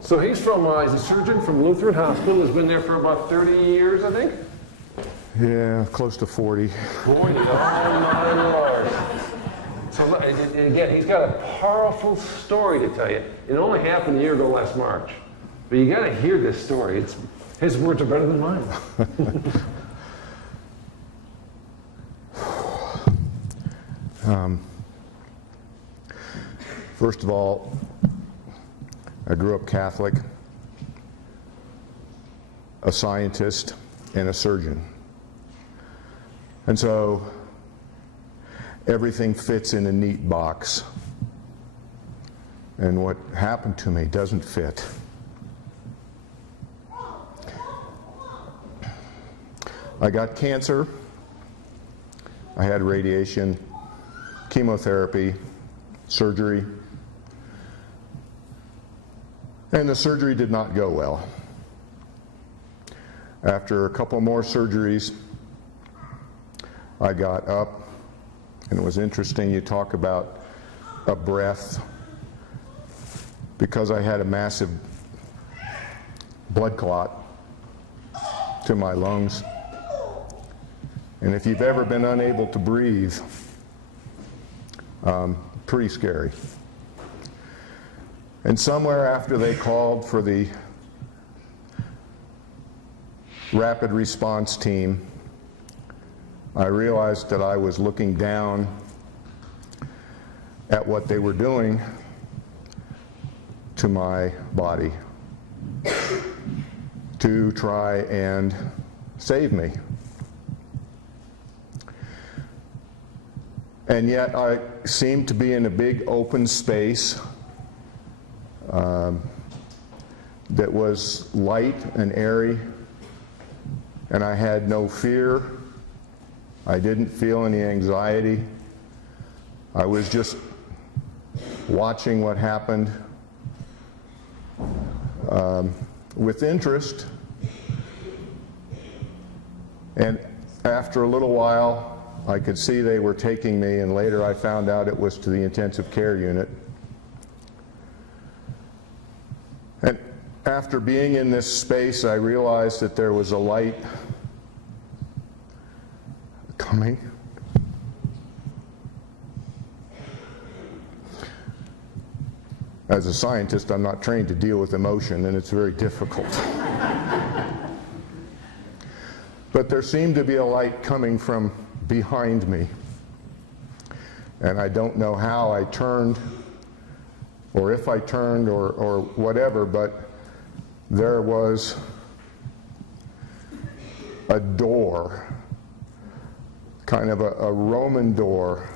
So he's a surgeon from Lutheran Hospital. He's been there for about 30 years, I think. Yeah, close to 40. 40, oh my Lord. So again, he's got a powerful story to tell you. It only happened a year ago last March. But you got to hear this story. His words are better than mine. First of all, I grew up Catholic, a scientist, and a surgeon. And so everything fits in a neat box. And what happened to me doesn't fit. I got cancer. I had radiation, chemotherapy, surgery. And the surgery did not go well. After a couple more surgeries, I got up, and it was interesting, you talk about a breath, because I had a massive blood clot to my lungs. And if you've ever been unable to breathe, pretty scary. And somewhere after they called for the rapid response team, I realized that I was looking down at what they were doing to my body to try and save me. And yet I seemed to be in a big open space that was light and airy, and I had no fear. I didn't feel any anxiety. I was just watching what happened with interest. And after a little while, I could see they were taking me, and later I found out it was to the intensive care unit. And after being in this space, I realized that there was a light coming. As a scientist, I'm not trained to deal with emotion, and it's very difficult. But there seemed to be a light coming from behind me. And I don't know how I turned, or if I turned, or whatever, but there was a door, kind of a Roman door.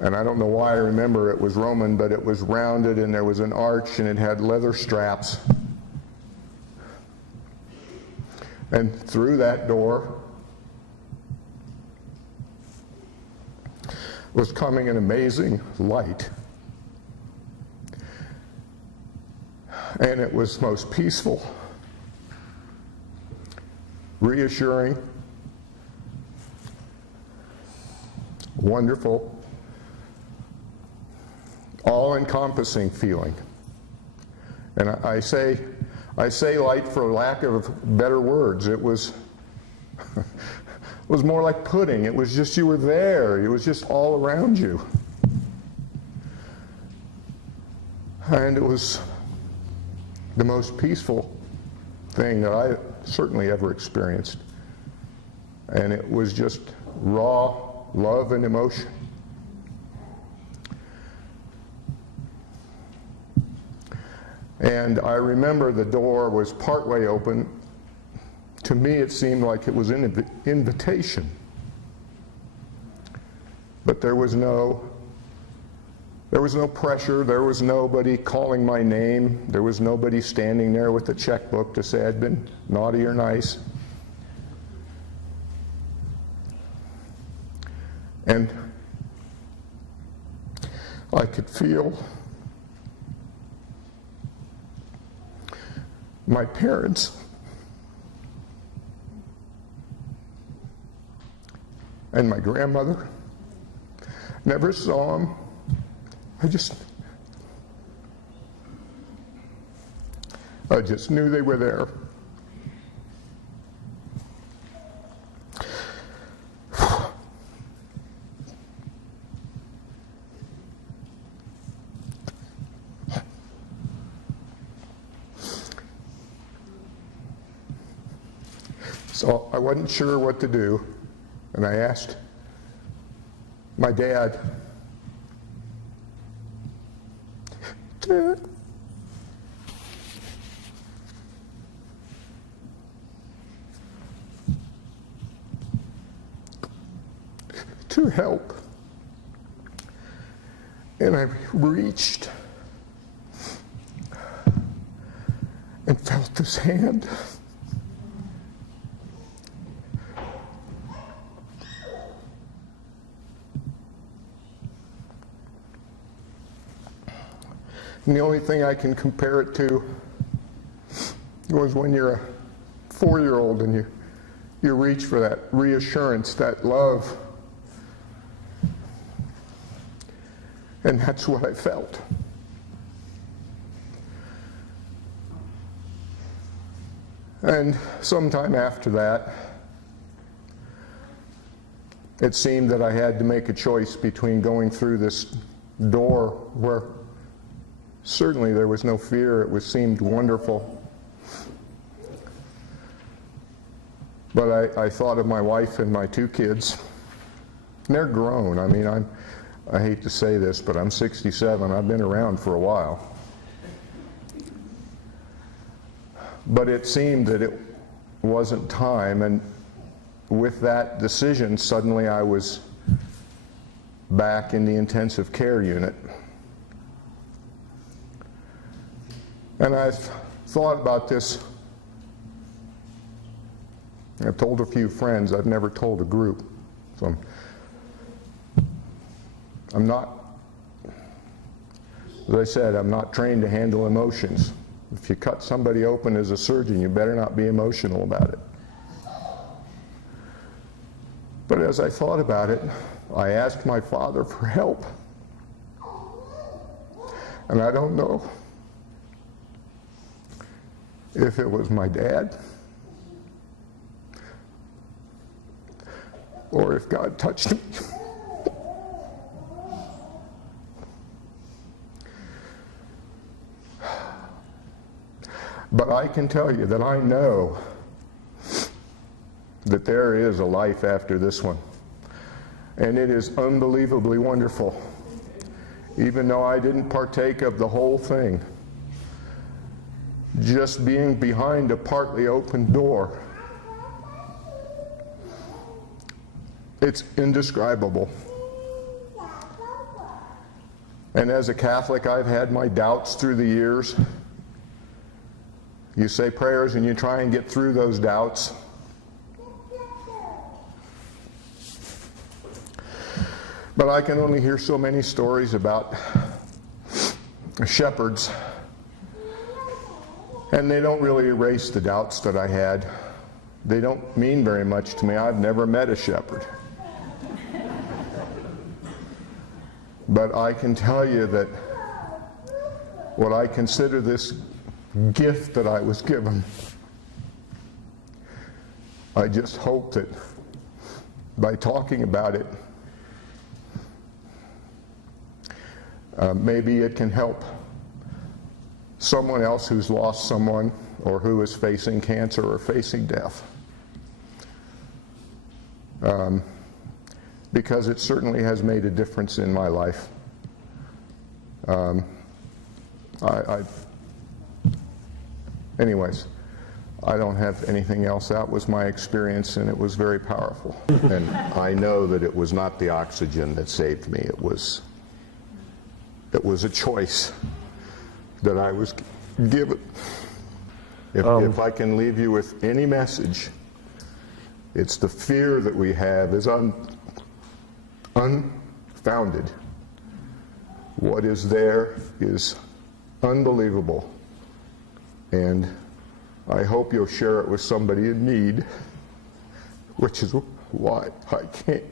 And I don't know why I remember it was Roman, but it was rounded and there was an arch and it had leather straps. And through that door was coming an amazing light. And it was most peaceful, reassuring, wonderful, all-encompassing feeling. And I say light for lack of better words. It was it was more like pudding. It was just, you were there. It was just all around you. And it was the most peaceful thing that I certainly ever experienced. And it was just raw love and emotion. And I remember the door was partway open. To me, it seemed like it was an invitation. But there was no pressure. There was nobody calling my name. There was nobody standing there with a checkbook to say I'd been naughty or nice. And I could feel my parents and my grandmother. Never saw them. I just knew they were there. So I wasn't sure what to do, and I asked my dad, "Dad, to help." And I reached and felt his hand. And the only thing I can compare it to was when you're a 4-year-old and you reach for that reassurance, that love. And that's what I felt. And sometime after that, it seemed that I had to make a choice between going through this door where certainly there was no fear, it seemed wonderful. But I thought of my wife and my 2 kids. And they're grown. I mean, I hate to say this, but I'm 67. I've been around for a while. But it seemed that it wasn't time, and with that decision, suddenly I was back in the intensive care unit. And I've thought about this. I've told a few friends. I've never told a group. So I'm not, as I said, I'm not trained to handle emotions. If you cut somebody open as a surgeon, you better not be emotional about it. But as I thought about it, I asked my father for help. And I don't know if it was my dad or if God touched me. But I can tell you that I know that there is a life after this one. And it is unbelievably wonderful. Even though I didn't partake of the whole thing, just being behind a partly open door, it's indescribable. And as a Catholic, I've had my doubts through the years. You say prayers and you try and get through those doubts. But I can only hear so many stories about shepherds, and they don't really erase the doubts that I had. They don't mean very much to me. I've never met a shepherd. But I can tell you that what I consider this gift that I was given, I just hope that by talking about it, maybe it can help someone else who's lost someone or who is facing cancer or facing death. Because it certainly has made a difference in my life. Anyways, I don't have anything else. That was my experience, and it was very powerful. And I know that it was not the oxygen that saved me. It was a choice that I was given. If I can leave you with any message, it's the fear that we have is unfounded. What is there is unbelievable. And I hope you'll share it with somebody in need, which is why I came.